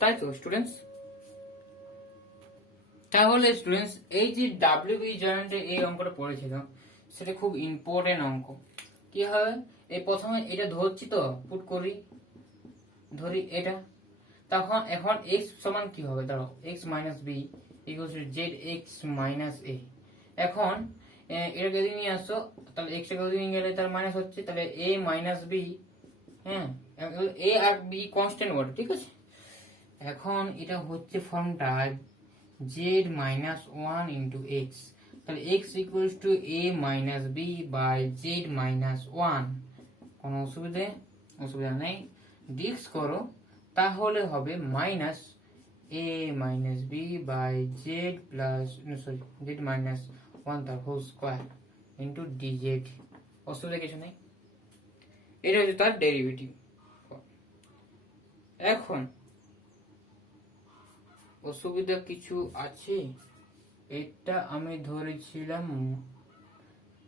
তাই তো স্টুডেন্টস। তাহলে স্টুডেন্টস এই যে ডাব্লিউবি জয়েন্টে এই অঙ্কটা পড়েছিলাম সেটা খুব ইম্পর্টেন্ট অঙ্ক। কি হবে, এই প্রথমে এটা ধরছি তো পুট করি, ধরি এটা, তখন এখন x সমান কি হবে, ধরো x minus b equal to z x minus a. এখন এটাকে যদি নিয়ে আসো তাহলে x টাকে যদি নিয়ে গেলে তার মাইনাস হচ্ছে, তাহলে a মাইনাস বি, হ্যাঁ a আর বি কনস্ট্যান্ট ওয়ার্ড। ঠিক আছে, এখন এটা হচ্ছে ফর্মটা z মাইনাস 1 ইন্টু এক্স, তাহলে x equal to a minus b by z minus 1। কোনো অসুবিধা নেই, ডিক্স করো, তাহলে হবে minus a minus b by z plus z minus 1 তার হোল স্কয়ার ইন্টু dz। অসুবিধা কিছু নেই, এটা হচ্ছে তার ডেরিভেটিভ। এখন অসুবিধা কিছু আছে, এটা আমি ধরেছিলাম,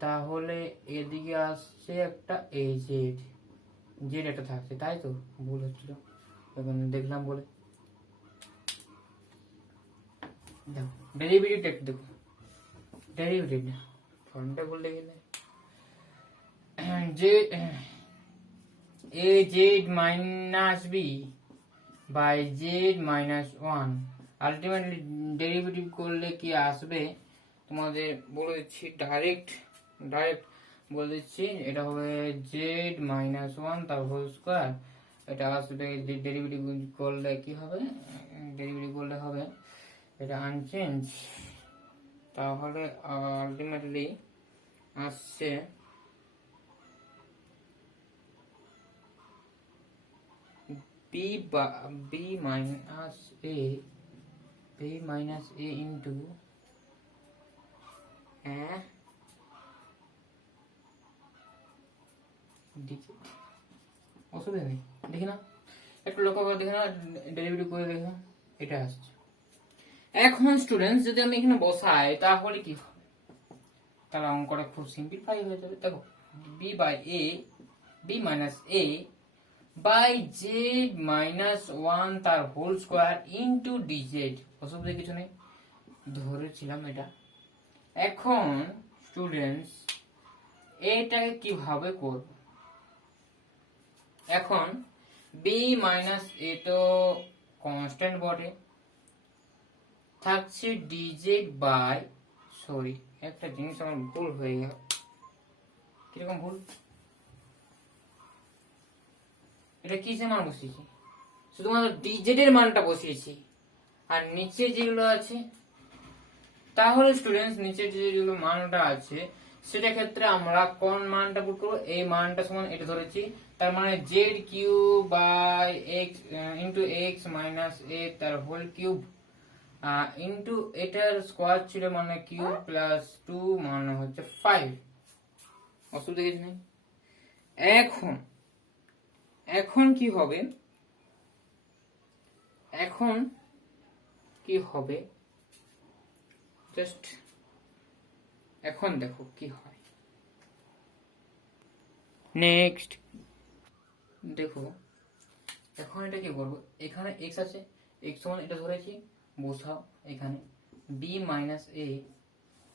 তাহলে এদিকে আসছে একটা az, জেড একটা থাকছে, তাই তো ভুল হচ্ছিল দেখলাম বলে। দেখো ডেরিভেটিভটা একটু দেখো, ডেরিভেটিভ না ফর্মটা বলতে গেলে যে a z minus b by z minus 1 ultimately derivative করলে কি আসবে তোমাদের বলে দিচ্ছি ডাইরেক্ট বলে দিচ্ছি এটা হবে z minus 1 তার হোল স্কয়ার এটা আসবে ডেরিভেটিভ করলে কি হবে ডেরিভেটিভ করলে হবে এটা আনচেঞ্জ তাহলে আলটিমেটলি আসছে b minus a into অসুবিধা নেই দেখি না একটু লক্ষ্য করে দেখে না ডেরিভেটিভ করে দেখো এটা আসছে এখন স্টুডেন্টস যদি আমি এখানে বসাই তাহলে কি হবে তাহলে অঙ্কটা খুব সিম্পলিফাই হয়ে যাবে দেখো b minus a by z minus 1 তার হোল স্কয়ার ইনটু dz অসুবিধা কিছু নেই ধরেছিলাম এটা এখন স্টুডেন্টস এটাকে কিভাবে করব এখন b minus a তো কনস্ট্যান্ট বটে থাকছে dz বাই সরি একটা জিনিস আমার ভুল হয়ে গেল কিরকম ভুল এটা কিসের মান বসিয়েছি শুধুমাত্র dz এর মানটা বসিয়েছি আর নিচে যেগুলো আছে তাহলে স্টুডেন্টস নিচে যেগুলো মানটা আছে সেটা ক্ষেত্রে আমরা কোন মানটা পুট করব এই মানটা সমান এটা ধরেছি তার মানে z cube by x into x minus a তার হোল কিউব ইনটু এটার স্কয়ার ছিল মানে কিউব প্লাস 2 মানে হচ্ছে 5 অসুবিধা কিছু নেই এখন কি হবে জাস্ট এখন দেখো কি হয় নেক্সট দেখো এখন এটা কি করব এখানে x আছে x সমান এটা ধরেছি বসাও এখানে b minus a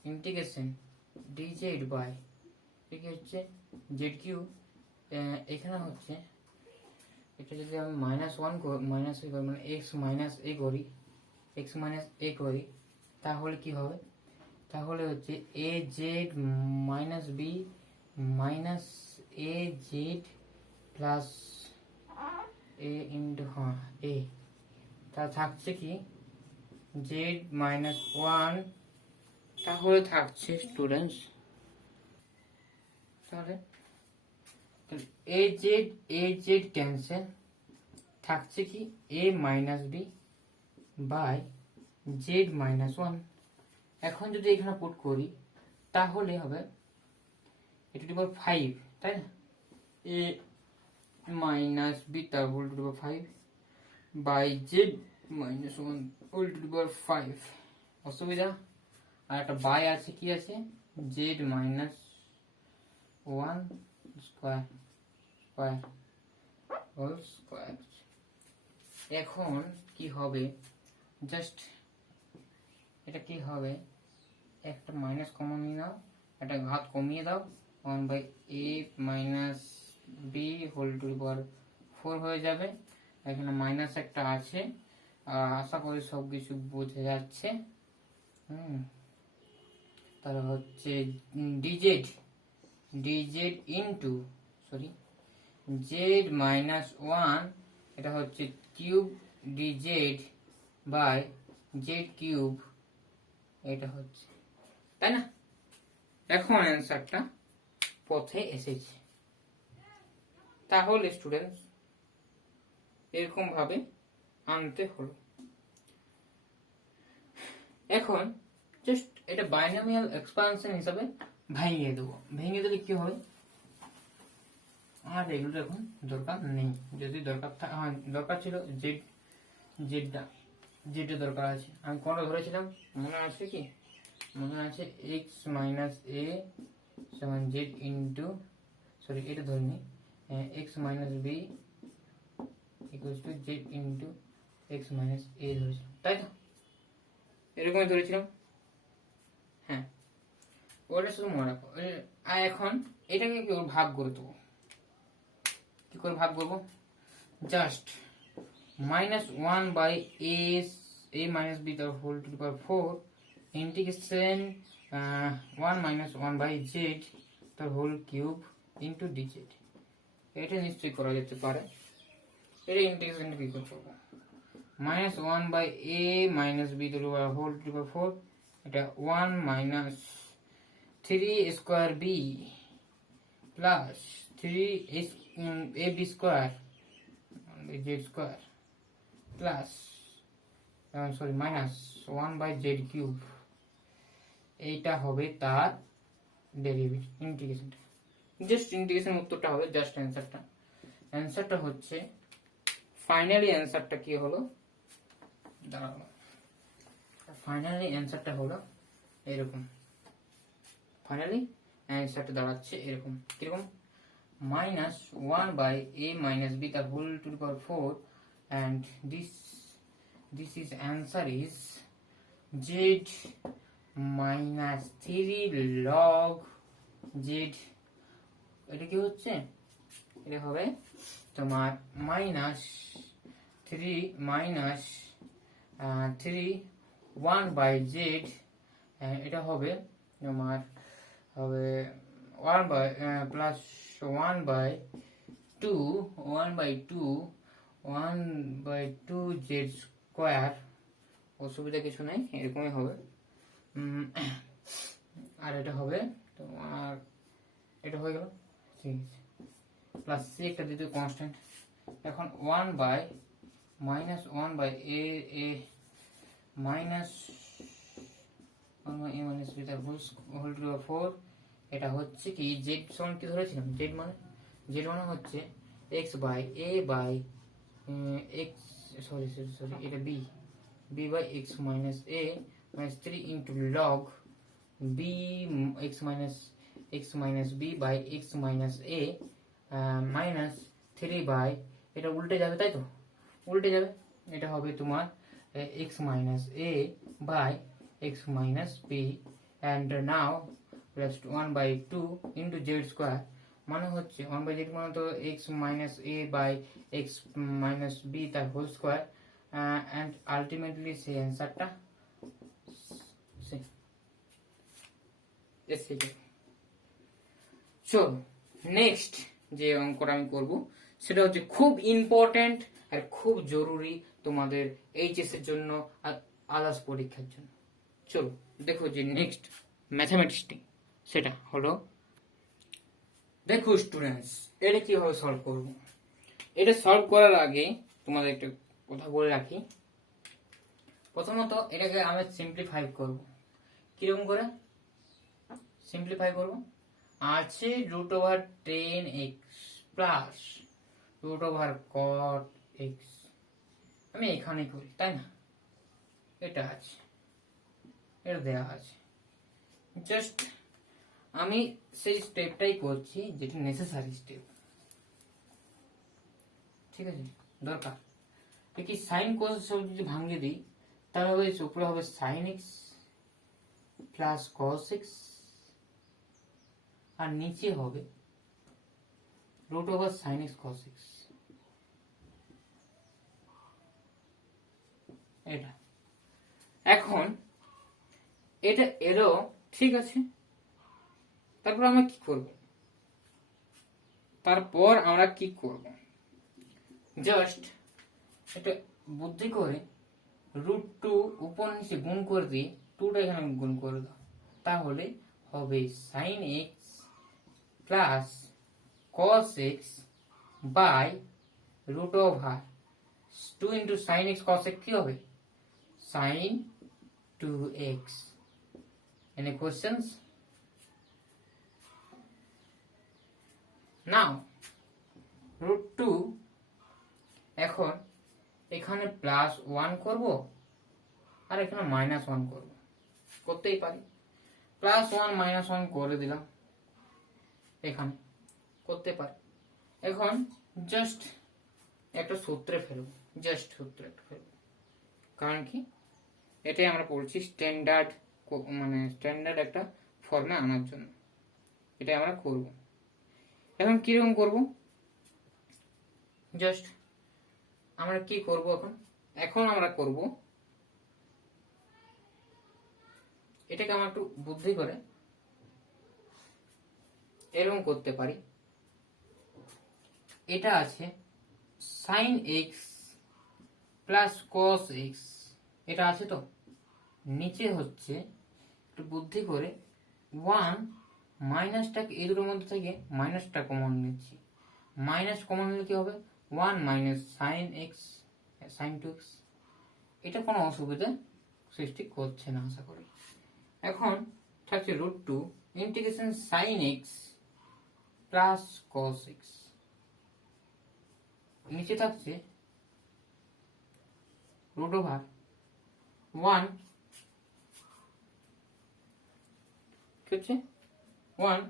integration dz by এটা হচ্ছে z কিউব এখানে হচ্ছে এটা যদি আমি মাইনাস a করি মানে x মাইনাস a করি তাহলে কি হবে তাহলে হচ্ছে az minus b minus az plus a into a তা থাকছে কি z মাইনাস 1 তাহলে থাকছে স্টুডেন্টস তাহলে az ক্যান্সেল থাকছে কি a minus b by z minus 1 এখন যদি এখানে পুট করি তাহলে হবে এটা টু দি পাওয়ার 5 তাই না a মাইনাস b তার whole to the power 5 by z minus 1 whole to the power 5 অসুবিধা আর একটা বাই আছে কি আছে z minus 1 square whole square এখন কি হবে জাস্ট এটা কি হবে একটা মাইনাস কমন নিয়ে নাও একটা ঘাত কমিয়ে দাও 1 by a minus b whole to the power 4 হয়ে যাবে এখানে মাইনাস একটা আছে আশা করি সব কিছু বোঝা যাচ্ছে তাহলে হচ্ছে dz into sorry z minus 1 এটা হচ্ছে cube dz by z cube এটা হচ্ছে তাই না এখন অ্যান্সারটা পথে এসেছে তাহলে স্টুডেন্টস এরকম ভাবে আনতে হলো এখন জাস্ট এটা বাইনোমিয়াল এক্সপানশন হিসাবে ভেঙে দিলে কি হবে আর এগুলো এখন দরকার নেই যদি দরকার ছিল জেডটা দরকার আছে আমি কোনটা ধরেছিলাম মনে আছে কি মনে আছে x মাইনাস a সমান z ইন্টু সরি এটা ধরিনি x minus b equals to z into x minus a ধরেছিলাম তাই তো এরকমই ধরেছিলাম হ্যাঁ ওটা শুধু মনে রাখো আর এখন এটাকে কি করে ভাগ করে দেবো, কি করে ভাগ করবো, just -1 / a minus b the whole to the power 4 integration 1 - 1 / z the whole cube into dz। এটা নিশ্চয়ই করা যেতে পারে। এটা ইন্টিগ্রেশন কি করে করব, -1 / a minus b the whole to the power 4, এটা 1 minus 3 square b plus 3 ab square z square plus -1 / z cube, এইটা হবে তার ডেরিভেটিভ ইন্টিগ্রেশন। জাস্ট ইন্টিগ্রেশন উত্তরটা হবে, জাস্ট অ্যান্সারটা হচ্ছে ফাইনালি অ্যান্সারটা কি হলো, দাঁড়াও, ফাইনালি অ্যান্সারটা হলো এরকম। ফাইনালি অ্যান্সারটা দাঁড়াচ্ছে এরকম, কিরকম, -1 / a minus b the whole to the power 4 and this is answer is z minus 3 log z। এটা কি হচ্ছে, এটা হবে তোমার -3 1 / z, এটা হবে তোমার হবে 1/2 z স্কোয়ার, অসুবিধা কিছু নাই, এরকমই হবে। আর এটা হবে তোমার, এটা হয়ে গেল, ঠিক আছে, প্লাস সি একটা দ্বিতীয় কনস্ট্যান্ট। এখন 1 / -1 / a minus 1 / a minus b the whole to the 4, এটা হচ্ছে কি z সমান কি ধরেছিলাম, z মানে হচ্ছে x by a by x, sorry এটা b by x minus a minus 3 into log b x minus b by x minus a minus 3 by, এটা উল্টে যাবে, তাই তো, উল্টে যাবে, এটা হবে তোমার x minus a by x minus b and now plus 1/2 into z square, মানে হচ্ছে 1/z মানে তো x minus a by x minus b তার হোল স্কোয়ার, and ultimately সেই অ্যান্সারটা চলো নেক্সট যে অঙ্কটা আমি করব সেটা হচ্ছে খুব ইম্পর্টেন্ট আর খুব জরুরি তোমাদের এইচএস এর জন্য আর আদার্স পরীক্ষার জন্য। চলো দেখো যে নেক্সট ম্যাথামেটিক্সটি সেটা হলো, দেখো স্টুডেন্টস এটা কিভাবে সলভ করব। এটা সলভ করার আগে তোমাদের একটা কথা বলে রাখি, প্রথমত এটাকে আমি সিম্পলিফাই করব। কিরকম করে সিম্পলিফাই করব, আছে √10x প্লাস √cot x, আমি এখানে করি, তাই না, এটা আছে, এটা দেওয়া আছে, জাস্ট আমি সেই স্টেপটাই করছি যেটা নেসেসারি স্টেপ, ঠিক আছে, দরকার। দেখি সাইন কোস সব যদি ভাঙিয়ে দিই তাহলে হবে উপরে হবে sin x plus cos x, আর নিচে হবে √sin x cos x, এটা। এখন এটা এলো, ঠিক আছে, তারপর আমরা কি করব, জাস্ট এটা বুদ্ধি করে √2 উপর নিচে গুণ করে দিয়ে 2টা এখানে গুণ করে দাও, তাহলে হবে sin x plus cos x by √2 into sin x cos x কি হবে sin 2x। Any questions? Now √2 এখন এখানে +1 করব আর এখানে -1 করব, করতেই পারি, +1 -1 করে দিলাম, এখানে করতে পারি। এখন জাস্ট একটা সূত্রে ফেলব, কারণ কি এটাই আমরা পড়ছি স্ট্যান্ডার্ড, মানে স্ট্যান্ডার্ড একটা ফর্মে আনার জন্য। এটা আমরা করব। এখন কিরকম করব, জাস্ট আমরা কি করব এখন আমরা করব এটাকে আমরা একটু বুদ্ধি করে এরকম করতে পারি। এটা আছে sin x plus cos x, এটা আছে তো, নিচে হচ্ছে একটু বুদ্ধি করে 1 মাইনাসটাকে এই দুটোর মধ্যে থেকে মাইনাসটা কমন নিচ্ছি। মাইনাস কমন নিলে কি হবে, 1 minus sine x sign 2x। এটা কোনো অসুবিধা সৃষ্টি করছে না আশা করি। এখন থাকছে √2 integration sign x plus cos x, নিচে থাকছে √1 কি হচ্ছে 1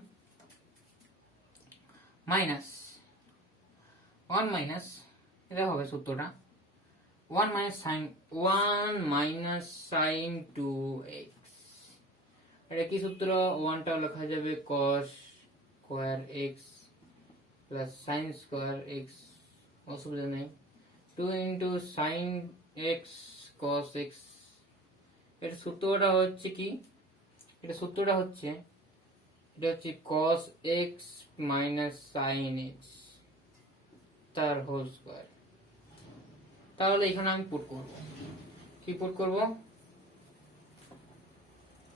মাইনাস এটা হবে সূত্রটা 1 মাইনাস সাইন 2x। এটা কি সূত্র, 1টা লেখা যাবে cos square x plus sine square x, অসুবিধা নেই, 2 into sign x cos x। এটা সূত্রটা হচ্ছে কি, এটা হচ্ছে cos x minus sine x তার হোল স্কয়ার। তাহলে এখানে আমি পুট করব, কি পুট করব,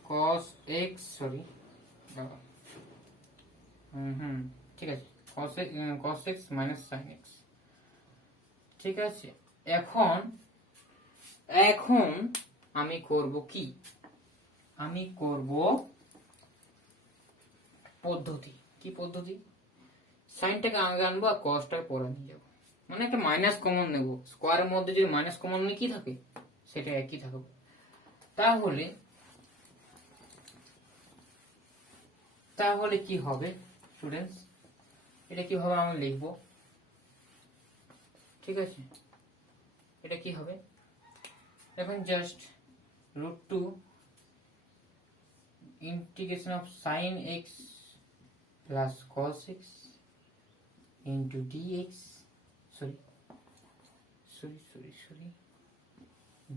cos x ঠিক আছে, cos x minus sin x, ঠিক আছে। এখন আমি করব কি, আমি করব পদ্ধতি, কি পদ্ধতি, সাইনটাকে আগে আনবো আর কসটাকে পরে নিয়ে যাবো, মানে একটা মাইনাস কমন নেব। স্কোয়ারের মধ্যে যদি মাইনাস কমন নিয়ে কি থাকে সেটা একই থাকবে। তাহলে কি হবে স্টুডেন্টস, এটা কিভাবে আমি লিখব, ঠিক আছে, এটা কি হবে, এখন just √2 integration of sine x plus cos x into dx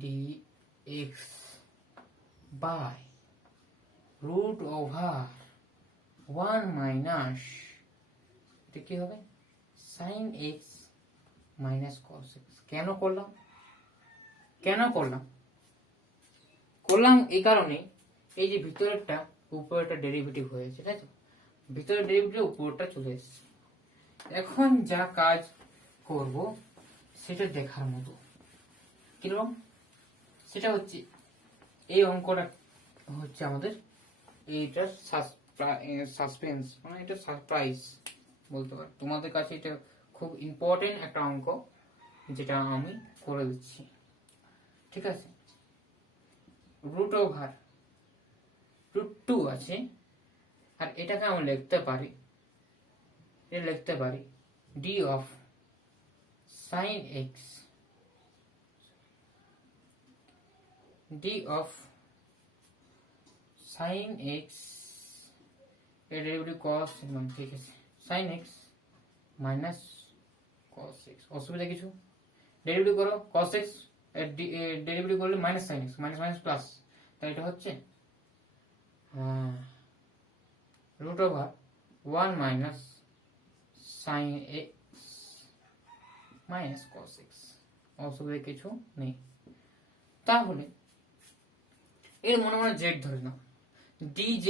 dx by √1 minus এটা কি হবে sin x minus cos x। কেন করলাম এই কারণে, এই যে ভিতরেরটা উপরেরটা ডেরিভেটিভ হয়েছে, তাই তো, ভিতরের ডেরিভেটিভ উপরেরটা চলে এসেছে। এখন যা কাজ করব সেটা দেখার মতো, কিরকম, সেটা হচ্ছে এই অঙ্কটা হচ্ছে আমাদের এইটার সাসপেন্স, মানে এটা সারপ্রাইজ বলতে পারো তোমাদের কাছে। এটা খুব ইম্পর্টেন্ট একটা অঙ্ক যেটা আমি করে দিচ্ছি, ঠিক আছে। √2 আছে, আর এটাকে আমি লিখতে পারি d of sin x এর ডেরিভেটিভ cos, ঠিক আছে, sin x minus cos x, অসুবিধা কিছু, ডেরিভেটিভ করো cos x এর ডেরিভেটিভ করলে minus sin x, minus minus plus, তাই এটা হচ্ছে √1 minus sin x minus cos x, অসুবিধা কিছু নেই। তাহলে এর মনে মনে z ধরে নাও, dz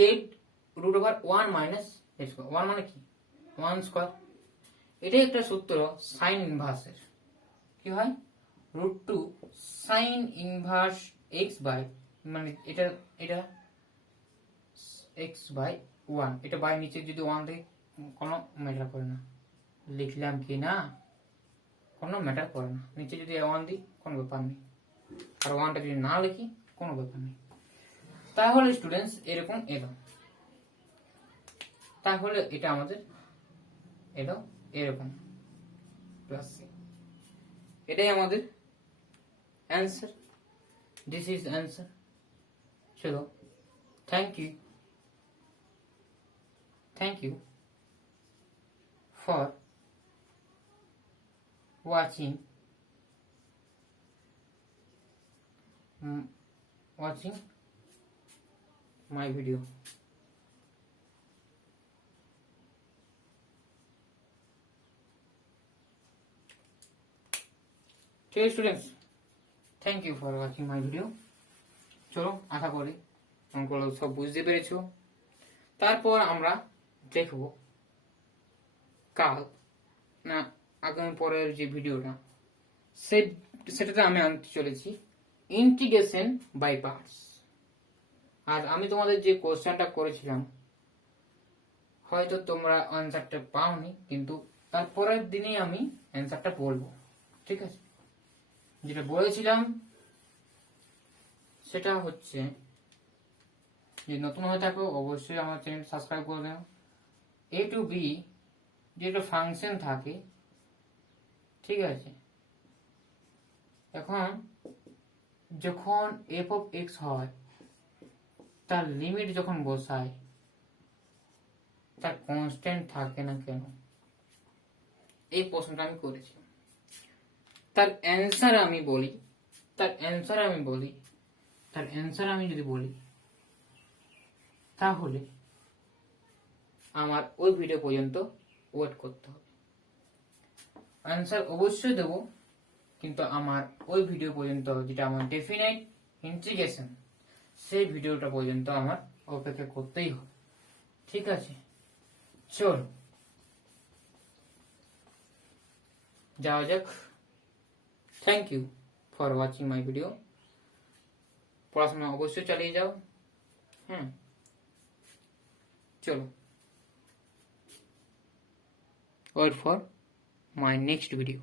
√1 মাইনাস h স্কয়ার, 1 মানে কি 1 স্কয়ার। এটাই একটা সূত্র সাইন ইনভার্সের, কি হয় √2 সাইন ইনভার্স x বাই, মানে এটা x বাই 1, এটা বাই নিচে যদি 1 দেই কোনো ম্যাটার করে না, লিখলাম কি না কোনো ম্যাটার করে না, নিচে যদি 1 দিই কোনো ব্যাপার নেই, আর 1টা যদি না লিখি কোনো ব্যাপার নেই। তাহলে স্টুডেন্টস এরকম এলো, তাহলে এটা আমাদের এলো এরকম প্লাস সি, এটাই আমাদের অ্যান্সার, দিস ইজ অ্যান্সার। চলো, thank you. Thank you for watching my video. Dear students, thank you for watching my video. চলো আশা করি অঙ্কগুলো সব বুঝতে পেরেছো। তারপর আমরা দেখব কাল না আগামী পরের যে ভিডিওটা সেটাতে আমি আনতে চলেছি ইন্টিগ্রেশন বাই পার্টস। আর আমি তোমাদের যে কোশ্চেনটা করেছিলাম হয়তো তোমরা অ্যান্সারটা পাওনি, কিন্তু তারপরের দিনেই আমি অ্যান্সারটা বলবো, ঠিক আছে? যেটা বলেছিলাম সেটা হচ্ছে, যে নতুন হয়ে থাকো অবশ্যই আমার চ্যানেল সাবস্ক্রাইব করে দেও। এ টু বি যেটা ফাংশন থাকে, ঠিক আছে, এখন যখন এফ অফ এক্স হয় তার লিমিট যখন বসায় তার কনস্ট্যান্ট থাকে না কেন, এই প্রশ্নটা আমি করেছি। তার অ্যান্সার আমি যদি বলি তাহলে আমার ওই ভিডিও পর্যন্ত ওয়েট করতে হবে। অ্যান্সার অবশ্যই দেবো, কিন্তু আমার ওই ভিডিও পর্যন্ত, যেটা আমার ডেফিনাইট ইন্টিগ্রেশন, সেই ভিডিওটা পর্যন্ত আমার অপেক্ষা করতেই হবে, ঠিক আছে? চল যাওয়া যাক। Thank you for watching my video. পড়াশোনা অবশ্যই চালিয়ে যাও, হ্যাঁ। চলো, wait for my next video.